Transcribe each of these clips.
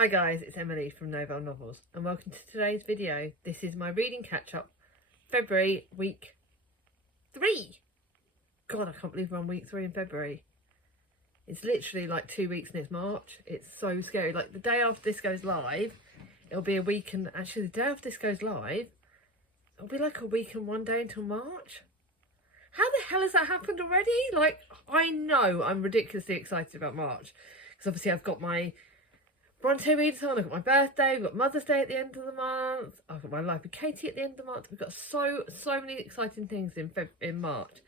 Hi guys, it's Emily from Novell Novels and welcome to today's video. This is my reading catch-up, February week 3. God, I can't believe we're on week 3 in February. It's literally like 2 weeks and it's March. It's so scary. Like the day after this goes live, it'll be a week and actually the day after this goes live, it'll be like a week and 1 day until March. How the hell has that happened already? Like, I know I'm ridiculously excited about March because obviously I've got my Bronte readers on, I've got my birthday, we've got Mother's Day at the end of the month, I've got my Life with Katie at the end of the month. We've got so many exciting things in March,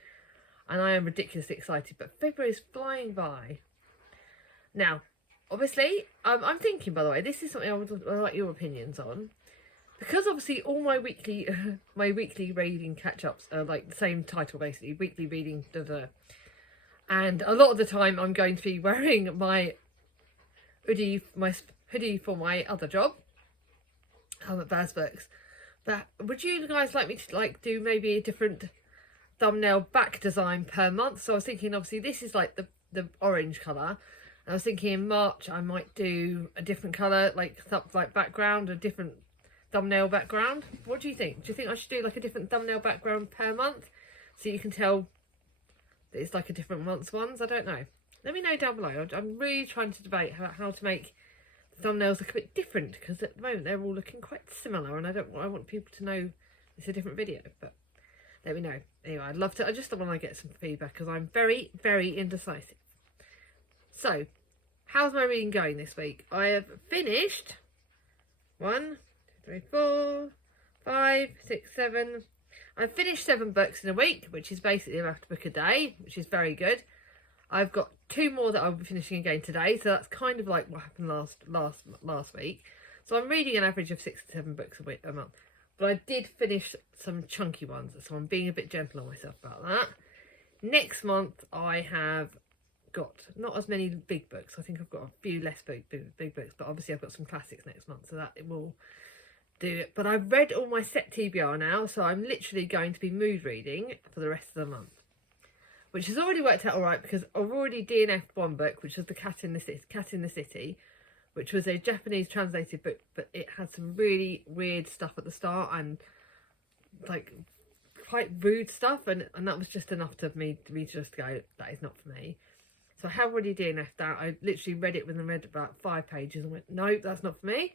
and I am ridiculously excited, but February is flying by. Now, obviously, I'm thinking, by the way, this is something I would like your opinions on, because obviously all my weekly reading catch-ups are like the same title, basically, weekly reading, and a lot of the time I'm going to be wearing my hoodie for my other job at Baz Books. But would you guys like me to do maybe a different thumbnail back design per month? So I was thinking, obviously this is like the orange colour, and I was thinking in March I might do a different colour, like background, a different thumbnail background. What do you think? Do you think I should do like a different thumbnail background per month so you can tell that it's like a different month's ones? I don't know. Let me know down below. I'm really trying to debate how to make the thumbnails look a bit different, because at the moment they're all looking quite similar, and I want people to know it's a different video. But let me know. Anyway, I'd love to. I just want to get some feedback because I'm very indecisive. So, how's my reading going this week? I have finished 1, 2, 3, 4, 5, 6, 7. I've finished 7 books in a week, which is basically about a book a day, which is very good. I've got 2 more that I'll be finishing again today, so that's kind of like what happened last week. So I'm reading an average of 6 to 7 books a month, but I did finish some chunky ones, so I'm being a bit gentle on myself about that. Next month I have got not as many big books. I think I've got a few less big books, but obviously I've got some classics next month, so that it will do it. But I've read all my set TBR now, so I'm literally going to be mood reading for the rest of the month, which has already worked out all right because I've already DNF'd one book, which was The Cat in the City, which was a Japanese translated book, but it had some really weird stuff at the start and like quite rude stuff, and that was just enough to me to just go, that is not for me. So I have already DNF'd that. I literally read it when I read about 5 pages and went, nope, that's not for me.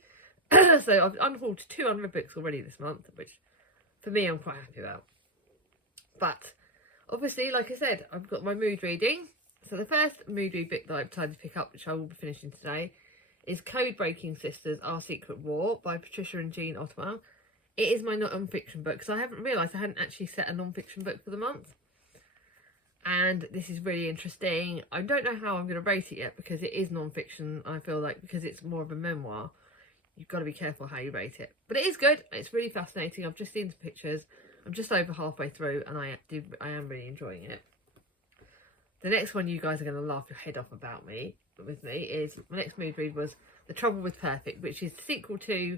So I've unhauled 200 books already this month, which for me I'm quite happy about. But obviously, like I said, I've got my mood reading. So the first mood read book that I've decided to pick up, which I will be finishing today, is Code Breaking Sisters, Our Secret War by Patricia and Jean Ottaway. It is my non-fiction book, because I haven't realised I hadn't actually set a non-fiction book for the month. And this is really interesting. I don't know how I'm going to rate it yet, because it is non-fiction. I feel like because it's more of a memoir, you've got to be careful how you rate it. But it is good. It's really fascinating. I've just seen the pictures. I'm just over halfway through and I am really enjoying it. The next one you guys are going to laugh your head off with me is, my next mood read was The Trouble with Perfect, which is the sequel to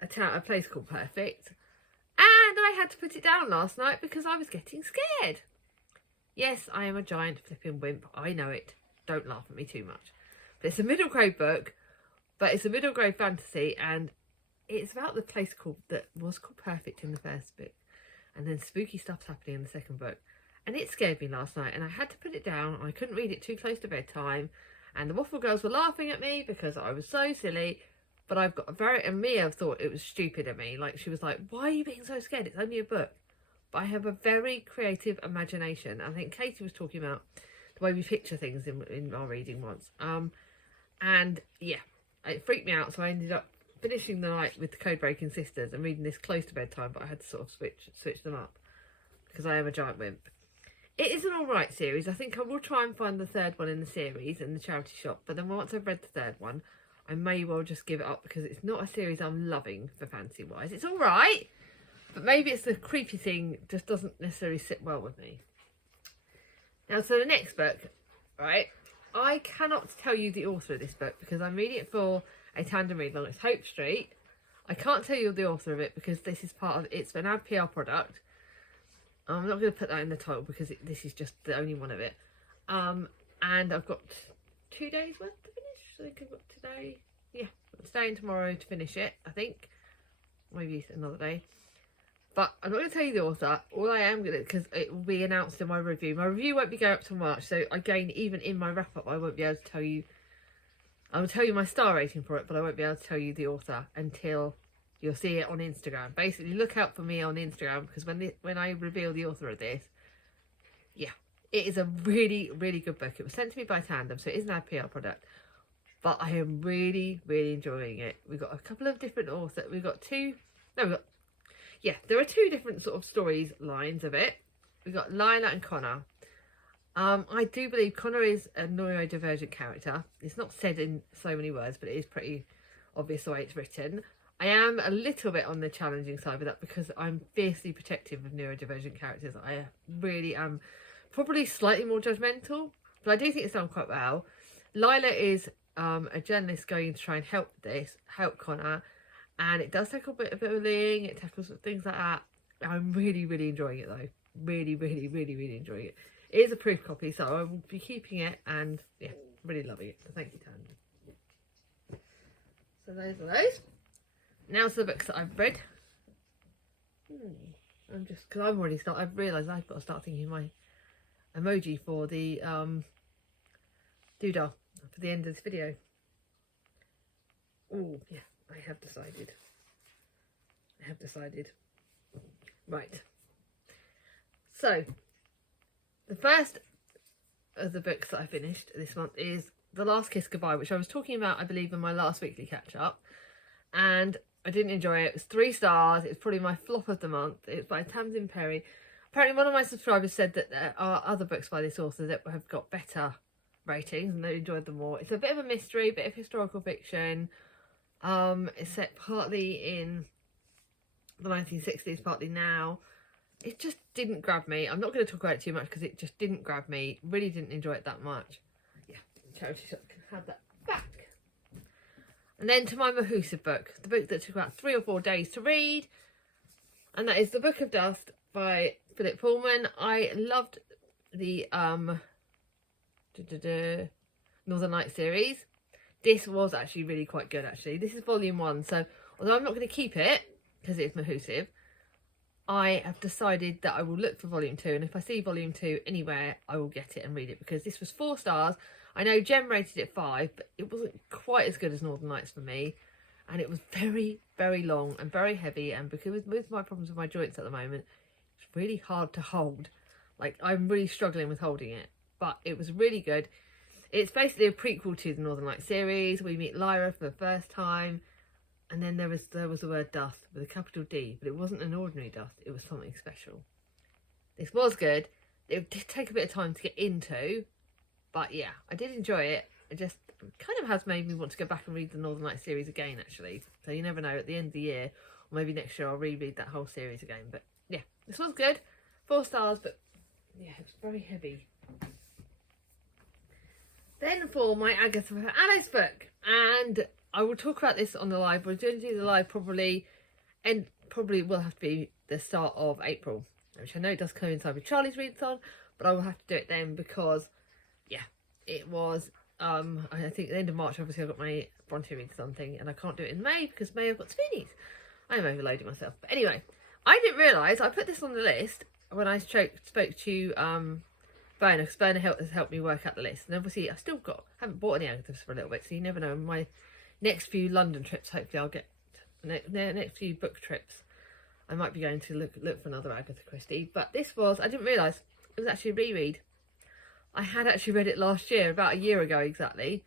a place called Perfect. And I had to put it down last night because I was getting scared. Yes, I am a giant flipping wimp. I know it. Don't laugh at me too much. But it's a middle grade book, but it's a middle grade fantasy, and it's about the place that was called Perfect in the first book. And then spooky stuff's happening in the second book. And it scared me last night, and I had to put it down. I couldn't read it too close to bedtime. And the Waffle Girls were laughing at me because I was so silly. But I've got and Mia thought it was stupid of me. Like, she was like, why are you being so scared? It's only a book. But I have a very creative imagination. I think Katie was talking about the way we picture things in our reading once. And yeah, it freaked me out. So I ended up finishing the night with the Code Breaking Sisters and reading this close to bedtime, but I had to sort of switch them up because I am a giant wimp. It is an alright series. I think I will try and find the third one in the series in the charity shop, but then once I've read the third one, I may well just give it up because it's not a series I'm loving for fantasy wise. It's alright, but maybe it's the creepy thing just doesn't necessarily sit well with me. Now, so the next book, right? I cannot tell you the author of this book because I'm reading it for a tandem read along. It's Hope Street. I can't tell you the author of it because this is it's an ad PR product. I'm not going to put that in the title because this is just the only one of it. And I've got 2 days worth to finish. I think I've got today. Yeah, today and tomorrow to finish it, I think. Maybe another day. But I'm not going to tell you the author. All I am going to, because it will be announced in my review. My review won't be going up till March. So again, even in my wrap up, I won't be able to tell you. I will tell you my star rating for it, but I won't be able to tell you the author until you'll see it on Instagram. Basically, look out for me on Instagram, because when I reveal the author of this, yeah, it is a really, really good book. It was sent to me by Tandem, so it isn't our PR product. But I am really, really enjoying it. We've got a couple of different authors. We've got there are two different sort of stories lines of it. We've got Lila and Connor. I do believe Connor is a neurodivergent character. It's not said in so many words, but it is pretty obvious the way it's written. I am a little bit on the challenging side with that because I'm fiercely protective of neurodivergent characters. I really am probably slightly more judgmental, but I do think it's done quite well. Lila is a journalist going to try and help Connor, and it does tackle a bit of bullying. It tackles things like that. I'm really, really enjoying it though. Really, really, really, really enjoying it. It is a proof copy, so I will be keeping it, and yeah, really loving it. So thank you, Tanya. So those are those. Now to the books that I've read. I'm just, because I've realised I've got to start thinking of my emoji for the doodah for the end of this video. Oh yeah, I have decided. Right. So, the first of the books that I finished this month is The Last Kiss Goodbye, which I was talking about, I believe, in my last weekly catch-up. And I didn't enjoy it. It was 3 stars. It's probably my flop of the month. It's by Tamsin Perry. Apparently, one of my subscribers said that there are other books by this author that have got better ratings and they enjoyed them more. It's a bit of a mystery, bit of historical fiction. It's set partly in the 1960s, partly now. It just didn't grab me. I'm not going to talk about it too much because it just didn't grab me. Really didn't enjoy it that much. Yeah, charity shop can have that back. And then to my Mahusive book, the book that took about 3 or 4 days to read, and that is The Book of Dust by Philip Pullman. I loved the Northern Lights series. This was actually really quite good, actually. This is volume 1, so although I'm not going to keep it because it's Mahusive, I have decided that I will look for volume 2, and if I see volume 2 anywhere, I will get it and read it, because this was 4 stars. I know Jem rated it 5, but it wasn't quite as good as Northern Lights for me, and it was very, very long and very heavy, and because with my problems with my joints at the moment, it's really hard to hold. Like, I'm really struggling with holding it, but it was really good. It's basically a prequel to the Northern Lights series. We meet Lyra for the first time, and then there was the word dust with a capital D, but it wasn't an ordinary dust, it was something special. This was good. It did take a bit of time to get into, but yeah, I did enjoy it. It just kind of has made me want to go back and read the Northern Lights series again, actually. So you never know, at the end of the year, or maybe next year, I'll reread that whole series again. But yeah, this was good. 4 stars, but yeah, it was very heavy. Then for my Agatha Alice book, and I will talk about this on the live. We're going to do the live probably will have to be the start of April, which I know does coincide with Charlie's readathon, but I will have to do it then because, yeah, it was, I think at the end of March, obviously I've got my Bronte readathon thing, and I can't do it in May because May I've got Spoonies. I'm overloading myself. But anyway, I didn't realise, I put this on the list when I spoke to Berna, because Berna has helped me work out the list, and obviously I still haven't bought any Agathas for a little bit, so you never know. My next few London trips, hopefully I'll get next few book trips, I might be going to look for another Agatha Christie. But this was, I didn't realise it was actually a reread. I had actually read it last year, about a year ago exactly,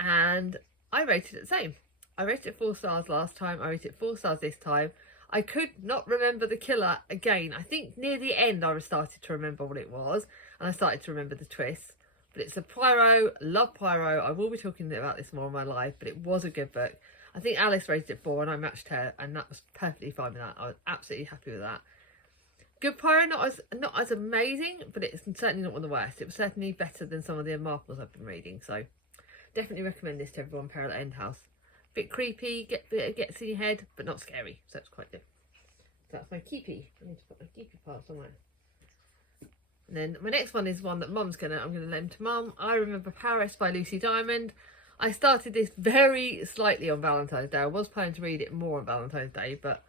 and I rated it the same. I rated it 4 stars last time, I rated it 4 stars this time. I could not remember the killer again. I think near the end I started to remember what it was, and I started to remember the twists. But it's a Poirot, love Poirot. I will be talking about this more in my life, but it was a good book. I think Alice rated it 4 and I matched her, and that was perfectly fine with that. I was absolutely happy with that. Good Poirot, not as amazing, but it's certainly not one of the worst. It was certainly better than some of the Marples I've been reading, so definitely recommend this to everyone. Peril at End House. Bit creepy, gets in your head, but not scary, so it's quite good. So that's my keepy. I need to put my keepy part somewhere. And then my next one is one that I'm going to lend to Mum. I Remember Paris by Lucy Diamond. I started this very slightly on Valentine's Day. I was planning to read it more on Valentine's Day, but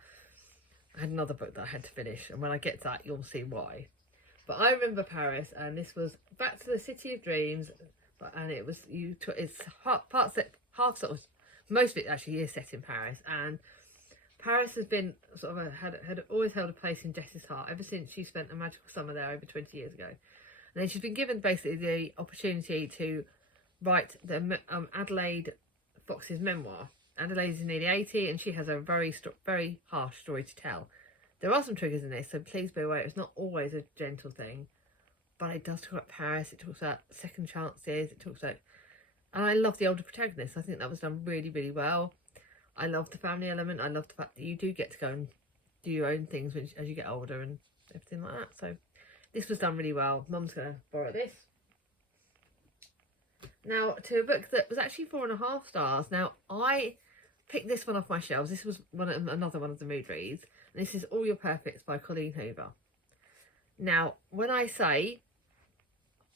I had another book that I had to finish, and when I get to that, you'll see why. But I remember Paris, and this was Back to the City of Dreams, and it was it's half sort of, most of it actually is set in Paris, and Paris has been sort of had always held a place in Jess's heart ever since she spent a magical summer there over 20 years ago. And then she's been given basically the opportunity to write the Adelaide Fox's memoir. Adelaide is nearly 80 and she has a very harsh story to tell. There are some triggers in this, so please be aware it's not always a gentle thing. But it does talk about Paris, it talks about second chances, it talks about... And I love the older protagonist. I think that was done really, really well. I love the family element. I love the fact that you do get to go and do your own things as you get older and everything like that. So this was done really well. Mum's going to borrow this. Now, to a book that was actually 4.5 stars. Now, I picked this one off my shelves. This was another one of the mood reads. And this is All Your Perfects by Colleen Hoover. Now, when I say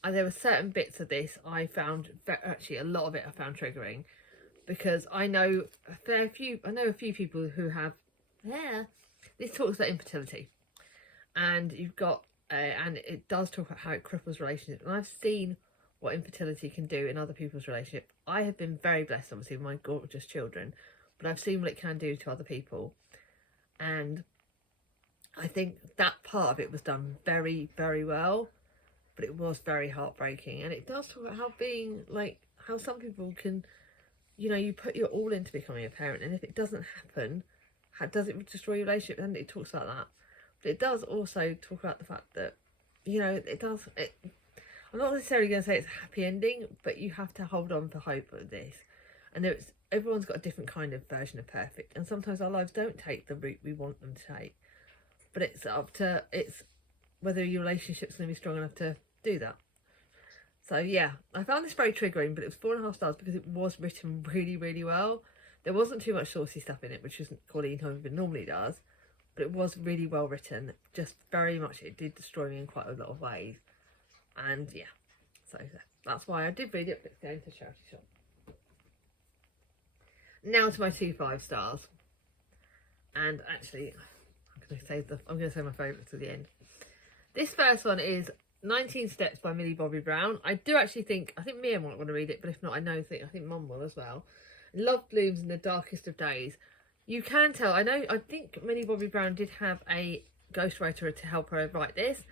there were certain bits of this I found, actually a lot of it I found triggering, because I know a few people who have, this talks about infertility, and you've got, and it does talk about how it cripples relationships, and I've seen what infertility can do in other people's relationships. I have been very blessed, obviously, with my gorgeous children, but I've seen what it can do to other people, and I think that part of it was done very, very well, but it was very heartbreaking. And it does talk about how some people can, you put your all into becoming a parent, and if it doesn't happen, does it destroy your relationship? And it talks about that. But it does also talk about the fact that, I'm not necessarily going to say it's a happy ending, but you have to hold on for hope of this. And everyone's got a different kind of version of perfect, and sometimes our lives don't take the route we want them to take. But it's whether your relationship's going to be strong enough to do that. So yeah, I found this very triggering, but it was 4.5 stars because it was written really, really well. There wasn't too much saucy stuff in it, which isn't Colleen Hoover normally does, but it was really well written. Just very much, it did destroy me in quite a lot of ways. And yeah, so that's why I did read it, but it's going to charity shop. Now to my 2 5 stars. And actually, I'm going to say my favourite to the end. This first one is 19 Steps by Millie Bobby Brown. I think Mia might want to read it, but if not, I think Mum will as well. Love blooms in the darkest of days. You can tell, I think Millie Bobby Brown did have a ghostwriter to help her write this.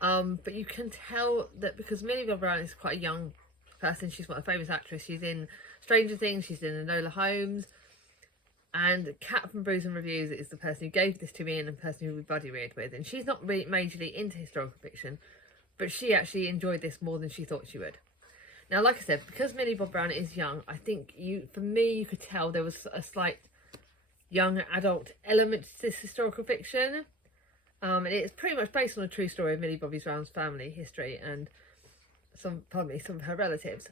But you can tell that because Millie Bobby Brown is quite a young person. She's quite a famous actress. She's in Stranger Things. She's in Enola Holmes. And Kat from Brews and Reviews is the person who gave this to me and the person who we buddy read with. And she's not really majorly into historical fiction, but she actually enjoyed this more than she thought she would. Now, like I said, because Millie Bobby Brown is young, I think you could tell there was a slight young adult element to this historical fiction. And it's pretty much based on a true story of Millie Bobby Brown's family history and some of her relatives.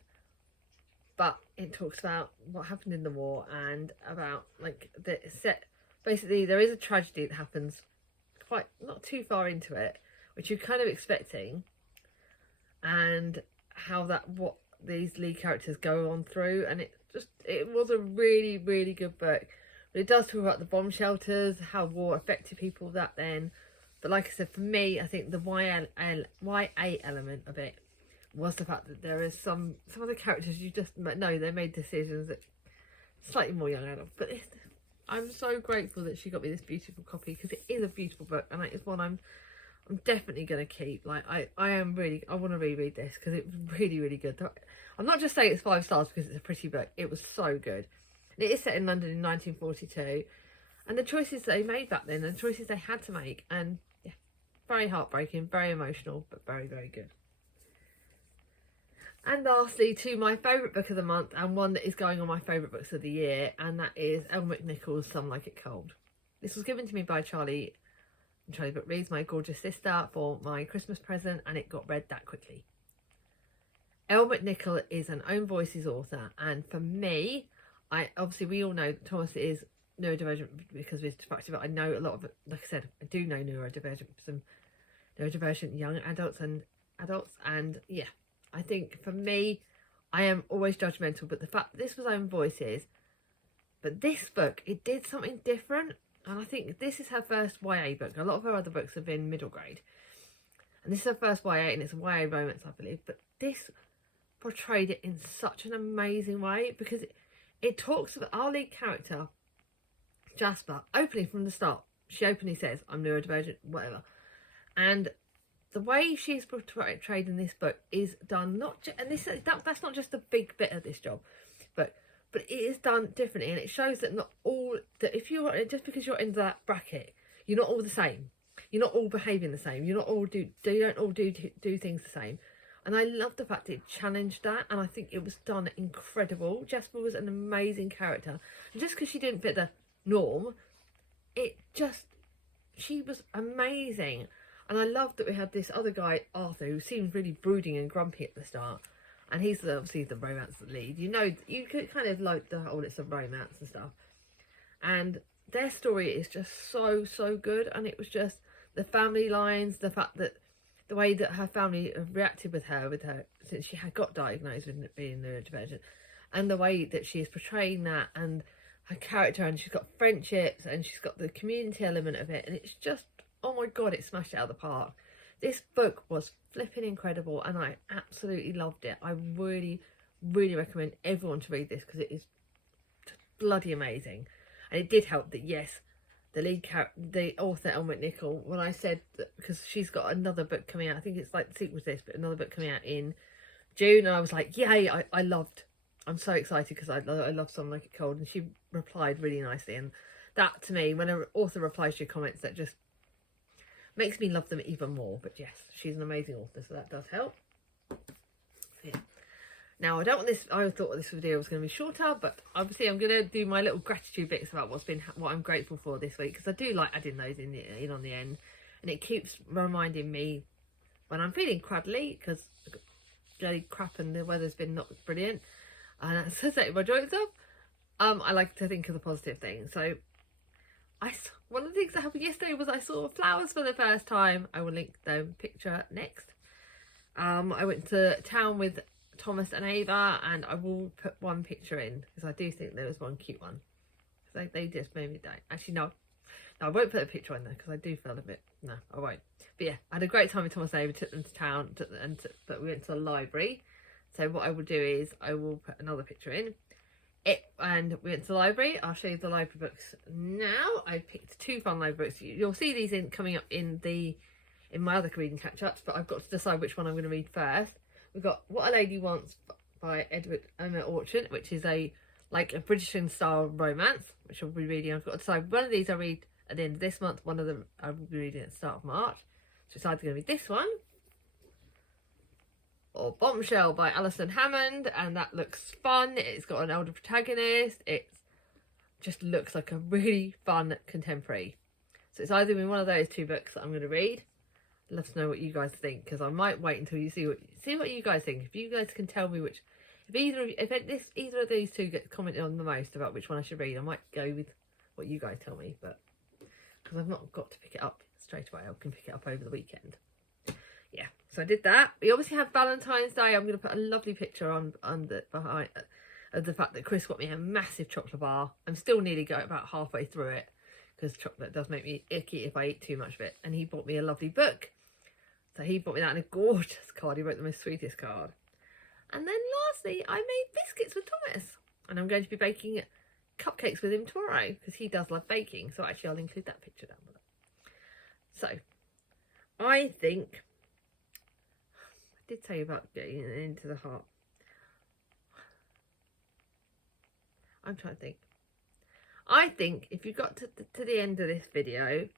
But it talks about what happened in the war and about basically there is a tragedy that happens quite not too far into it, which you're kind of expecting, and what these lead characters go on through. And it was a really, really good book. But it does talk about the bomb shelters, how war affected people that then. But like I said, for me, I think the YA element of it was the fact that there is some of the characters you just know they made decisions that slightly more young adult. But I'm so grateful that she got me this beautiful copy, because it is a beautiful book, and it's one I'm definitely going to keep. Like I want to reread this because it was really, really good. I'm not just saying it's 5 stars because it's a pretty book. It was so good. And it is set in London in 1942, and the choices they made back then, and the choices they had to make, and yeah, very heartbreaking, very emotional, but very, very good. And lastly, to my favourite book of the month, and one that is going on my favourite books of the year, and that is Elle McNichol's Some Like It Cold. This was given to me by Charlie Book Reads, my gorgeous sister, for my Christmas present, and it got read that quickly. Elle McNichol is an Own Voices author, and for me, obviously we all know Thomas is neurodivergent because of his dyspraxia, but I know a lot of it, like I said, I do know some neurodivergent young adults, and yeah, I think for me, I am always judgmental, but the fact that this was own voices, but this book, it did something different. And I think this is her first YA book. A lot of her other books have been middle grade. And this is her first YA, and it's a YA romance, I believe. But this portrayed it in such an amazing way, because it talks about our lead character, Jasper, openly from the start. She openly says, I'm neurodivergent, whatever. And the way she's portrayed in this book is done and that's not just the big bit of this job, but it is done differently, and it shows that if you're just because you're in that bracket, you're not all the same. You're not all behaving the same. You don't all do things the same. And I love the fact it challenged that, and I think it was done incredible. Jasper was an amazing character, and just because she didn't fit the norm, she was amazing. And I loved that we had this other guy, Arthur, who seemed really brooding and grumpy at the start. And he's obviously the romance lead. You know, you could kind of like the whole, it's a romance and stuff. And their story is just so, so good. And it was just the family lines, the fact that the way that her family reacted with her since she had got diagnosed with being neurodivergent, and the way that she is portraying that, and her character, and she's got friendships, and she's got the community element of it. And it's just, oh my god, it smashed it out of the park. This book was flipping incredible, and I absolutely loved it. I really, really recommend everyone to read this, because it is bloody amazing. And it did help that, yes, the author, Elle McNichol, when I said that, because she's got another book coming out, I think it's like the sequel to this, but another book coming out in June, and I was like, yay, I'm so excited, because I love Some Like It Cold, and she replied really nicely. And that, to me, when an author replies to your comments, that just makes me love them even more. But yes, she's an amazing author, so that does help. Yeah. Now, I thought this video was going to be shorter, but obviously I'm going to do my little gratitude bits about what I'm grateful for this week, because I do like adding those in on the end, and it keeps reminding me when I'm feeling craddly, because bloody crap and the weather's been not brilliant, and that's setting my joints up. I like to think of the positive things. So one of the things that happened yesterday was I saw flowers for the first time. I will link the picture next. I went to town with Thomas and Ava, and I will put one picture in, because I do think there was one cute one. They just made me die. Actually, no, I won't put a picture in there, because I do feel a bit, no, I won't. But yeah, I had a great time with Thomas and Ava, took them to town, but we went to the library. So what I will do is I will put another picture in. And we went to the library. I'll show you the library books now. I picked 2 fun library books. You'll see these coming up in my other reading catch-ups, but I've got to decide which one I'm going to read first. We've got What a Lady Wants by Emma Orchard, which is a British style romance, which I'll be reading. I've got to decide one of these I'll read at the end of this month, one of them I will be reading at the start of March. So it's either going to be this one or Bombshell by Alison Hammond, and that looks fun. It's got an older protagonist. It just looks like a really fun contemporary. So it's either been one of those 2 books that I'm going to read. I'd love to know what you guys think, because I might wait until you see what you guys think. If you guys can tell me if either of these 2 get commented on the most about which one I should read, I might go with what you guys tell me. But because I've not got to pick it up straight away, I can pick it up over the weekend. Yeah, so I did that. We obviously have Valentine's Day. I'm going to put a lovely picture behind of the fact that Chris got me a massive chocolate bar. I'm still nearly going about halfway through it, because chocolate does make me icky if I eat too much of it. And he bought me a lovely book. So he bought me that in a gorgeous card. He wrote the most sweetest card. And then lastly, I made biscuits with Thomas. And I'm going to be baking cupcakes with him tomorrow, because he does love baking. So actually I'll include that picture down below. So I think I did tell you about getting into the heart. I'm trying to think. I think if you got to the end of this video,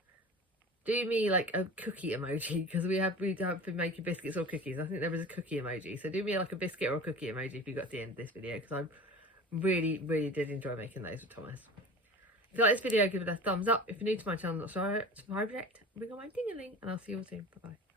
do me like a cookie emoji, because we have been making biscuits or cookies. I think there was a cookie emoji. So do me like a biscuit or a cookie emoji if you got to the end of this video, because I really, really did enjoy making those with Thomas. If you like this video, give it a thumbs up. If you're new to my channel, not subscribed yet, ring on my ding-a-ling, and I'll see you all soon. Bye-bye.